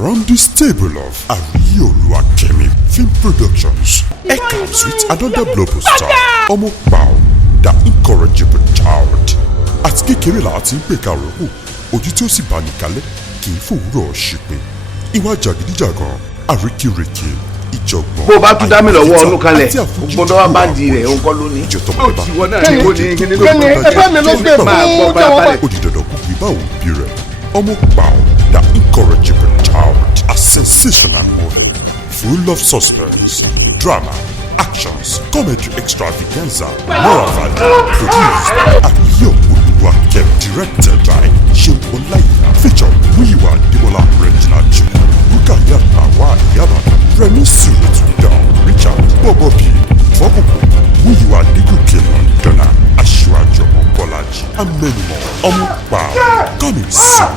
From the stable of Ariolu Akemi Film Productions, it comes with another blockbuster, Omopao, the incorrigible child. Àti kékeré la ti ń pè ká rògbò, ojú tí ó sì bá ní kalẹ̀ kì í fòwúrọ̀ ṣìpín. Ìwà jàgídíjàgan, àríkìrèkè, ìjọ̀gbọ̀n. Bó o bá tún dá mi lọ́wọ́ ọdún kalẹ̀, gbọ́dọ̀ wá bá di rẹ̀ òun kọ́ lónìí. Ìjọ̀tọ̀mọ̀ Ó ti wọ náà ní kò ní kíní ló Kẹ́ni ẹgbẹ́ mi ló gbé fún jọ̀wọ́. ó di dandan kó gbé báwo bí rẹ̀. Omopao, the incorrigible child, a sensational movie full of suspense, drama, actions, comedy extravaganza, moral value, produced at Ariolu Akemi, directed by Seun Olaiya, featured Muyiwa Adébọ́lá, Regina Chukwu, Rukayat Gawat Ìyábàdàn, Remi Suretundo, Richard Bobobi, Fọ́kùnkù, Muyiwa Adégòkè Londona, Aṣíwájú Ọmọ Bọ́lájí, and many more. Omopao, coming soon.